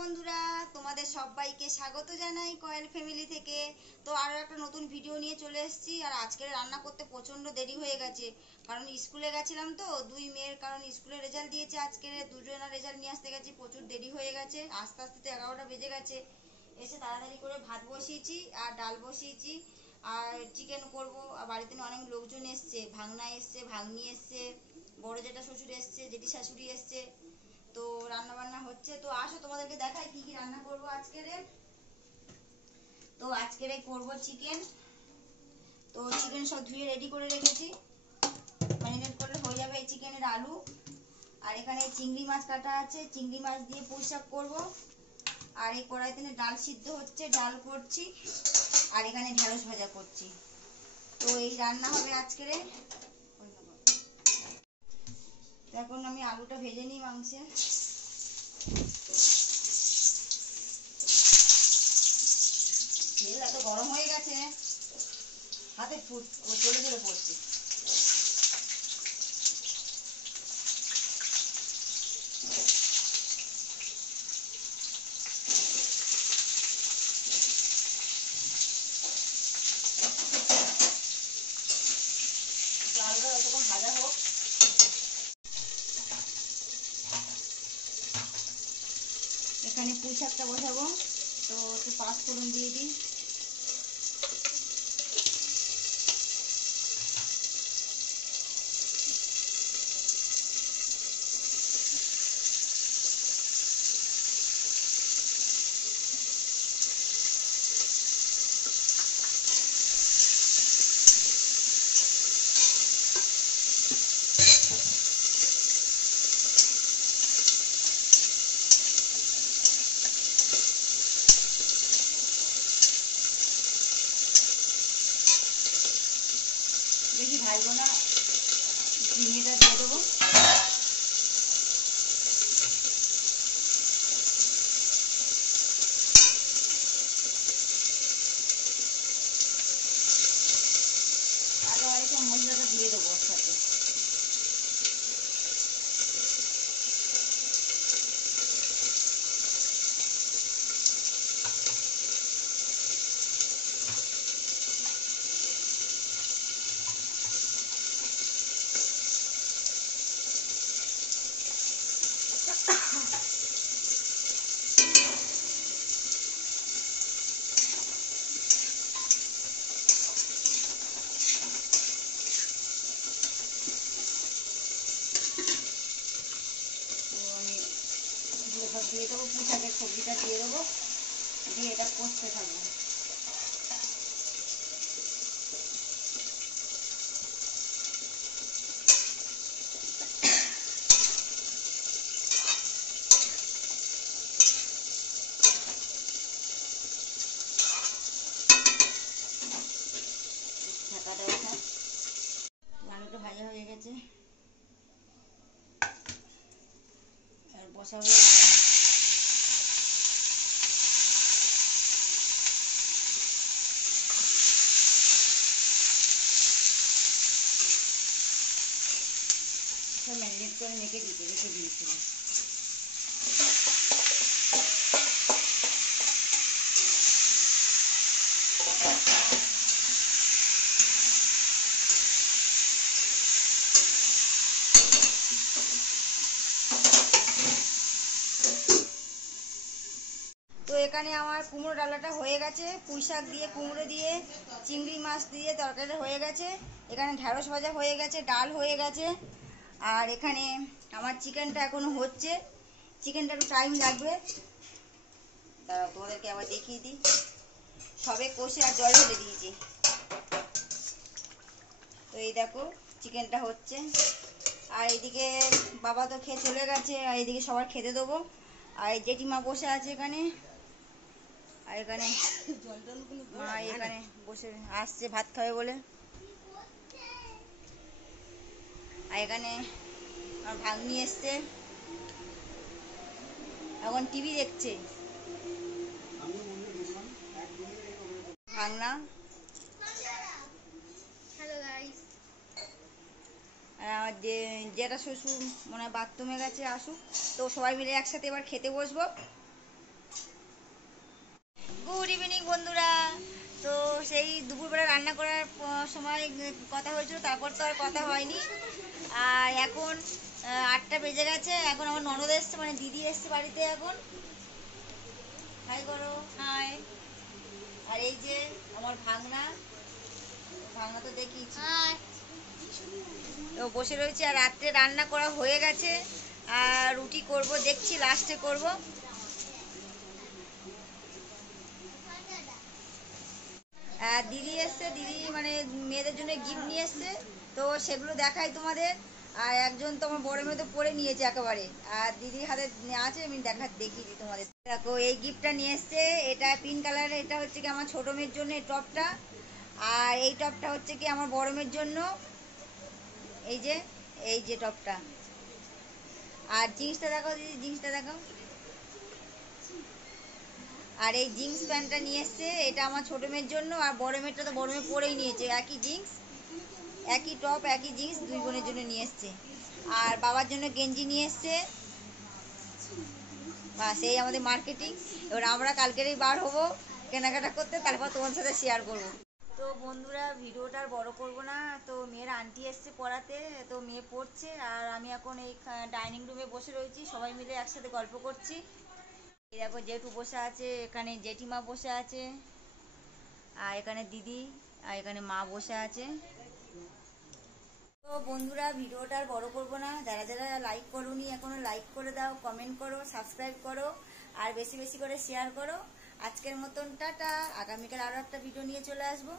বন্ধুরা, তোমাদের সবাইকে স্বাগত জানাই কয়েল ফ্যামিলি থেকে। তো আরও একটা নতুন ভিডিও নিয়ে চলে এসেছি। আর আজকে রান্না করতে প্রচণ্ড দেরি হয়ে গেছে, কারণ স্কুলে গেছিলাম তো দুই মেয়ের, কারণ স্কুলে রেজাল্ট দিয়েছে আজকে, দুজনের রেজাল্ট নিয়ে আসতে গেছি, প্রচুর দেরি হয়ে গেছে। আস্তে আস্তে তো 11টা বেজে গেছে। এসে তাড়াতাড়ি করে ভাত বসিয়েছি আর ডাল বসিয়েছি আর চিকেন করব। আর বাড়িতে অনেক লোকজন এসছে, ভাগনা এসছে, ভাগ্নি এসছে, বড় জেঠা শ্বশুর এসছে, জেঠি শাশুড়ি এসছে। তো রান্না বান্না হচ্ছে, তো আসো তোমাদেরকে দেখাই কি কি রান্না করব আজকের। তো আজকের করব চিকেন। তো চিকেন সব ধুয়ে রেডি করে রেখেছি, ম্যারিনেট করলে হয়ে যাবে এই চিকেনের আলু। আর এখানে চিংড়ি মাছ কাটা আছে, চিংড়ি মাছ দিয়ে পুঁই শাক করবো। আর এই কড়াইতে ডাল সিদ্ধ হচ্ছে, ডাল করছি। আর এখানে ঢেঁড়স ভাজা করছি। তো এই রান্না হবে আজকের। এখন আমি আলুটা ভেজে নিই মাংসে। তেল এত গরম হয়ে গেছে, হাতে চলে চলে পড়ছে। আলুটা যতক্ষণ ভাজা হোক। এখানে পুঁই শাকটা বসাবো, তো একটু পাঁচ ফোড়ন দিয়ে দিই। বেশি ভাজবো না, চিনিটা দিয়ে দেবো। আগে মশলাটা দিয়ে দেবো ওর সাথে। দিয়ে দেবো, পুঁই শাকের সবজিটা দিয়ে দেবো, দিয়ে এটা কষতে থাকবো। ঢাকাটা ওঠা, আলুটা ভাজা হয়ে গেছে, আর বসাবো। ম্যারিনেট করে রেখে দিয়েছিল। তো এখানে আমার কুমড়ো ডালাটা হয়ে গেছে, পুঁই শাক দিয়ে, কুমড়ো দিয়ে, চিংড়ি মাছ দিয়ে তরকারিটা হয়ে গেছে। এখানে ঢেঁড়স ভাজা হয়ে গেছে, ডাল হয়ে গেছে। আর এখানে আমার চিকেনটা এখনো হচ্ছে, চিকেনটা একটু টাইম লাগবে। দাঁড়াও তোমাদেরকে আবার দেখিয়ে দিই। সবে কষে আর জল ঢেলে দিয়েছি। তো এই দেখো চিকেনটা হচ্ছে। আর এদিকে বাবা তো খেয়ে চলে গেছে, আর এদিকে সবার খেতে দেবো। আর জেঠিমা বসে আছে এখানে, আর এখানে মা এখানে বসে আসছে ভাত খাবে বলে। আর এখানে আমার ভাগ্নি এসছে, এখন টিভি দেখছে। ভাগনা আর আমার জেঠা শ্বশুর মনে হয় বাথরুমে গেছে, আসুক। তো সবাই মিলে একসাথে এবার খেতে বসবো। গুড ইভিনিং বন্ধুরা। তো সেই দুপুরবেলা রান্না করার সময় কথা হয়েছিল, তারপর তো আর কথা হয়নি। আর এখন 8টা বেজে গেছে। এখন আমার ননদ এসছে, মানে দিদি এসছে বাড়িতে এখন। হাই করো। হাই। আর এই যে আমার ভাগনা, ভাগনা তো দেখিয়েছি, তো বসে রয়েছে। আর রাত্রে রান্না করা হয়ে গেছে, আর রুটি করব, দেখছি লাস্টে করব। দিদি এসছে, দিদি মানে মেয়েদের জন্য গিফট নিয়ে এসছে, তো সেগুলো দেখাই তোমাদের। আর একজন তো আমার বড় মেয়ে তো পরে নিয়েছে একেবারে, আর দিদির হাতে আছে, আমি দেখিয়েছি তোমাদের। দেখো এই গিফটটা নিয়ে এসছে, এটা পিঙ্ক কালারের। এটা হচ্ছে কি আমার ছোট মেয়ের জন্য এই টপটা, আর এই টপটা হচ্ছে কি আমার বড় মেয়ের জন্য। এই যে টপটা। আর জিন্সটা দেখাও দিদি, জিন্সটা দেখাও। আর এই জিন্স প্যান্টটা নিয়ে এসছে, এটা আমার ছোট মেয়ের জন্য। আর বড় মেয়েটা তো বড় মেয়ে পরেই নিয়েছে, একই জিন্স, একই টপ, একই জিন্স, দুই বোনের জন্য নিয়ে এসছে। আর বাবার জন্য গেঞ্জি নিয়ে এসছে। বাস এই আমাদের মার্কেটিং। এবার আমরা কালকেরই বার হবো কেনাকাটা করতে, তারপর তোমার সাথে শেয়ার করব। তো বন্ধুরা ভিডিওটা আর বড় করব না। তো মেয়ের আন্টি এসছে পড়াতে, তো মেয়ে পড়ছে, আর আমি এখন এই ডাইনিং রুমে বসে রয়েছি, সবাই মিলে একসাথে গল্প করছি। এই দেখো জেঠু বসে আছে, এখানে জেঠিমা বসে আছে, আর এখানে দিদি, আর এখানে মা বসে আছে। তো বন্ধুরা ভিডিওটা আর বড় করবো না। যারা যারা লাইক করোনি এখনো লাইক করে দাও, কমেন্ট করো, সাবস্ক্রাইব করো, আর বেশি বেশি করে শেয়ার করো। আজকের মতন টাটা। আগামীকাল আরও একটা ভিডিও নিয়ে চলে আসবো।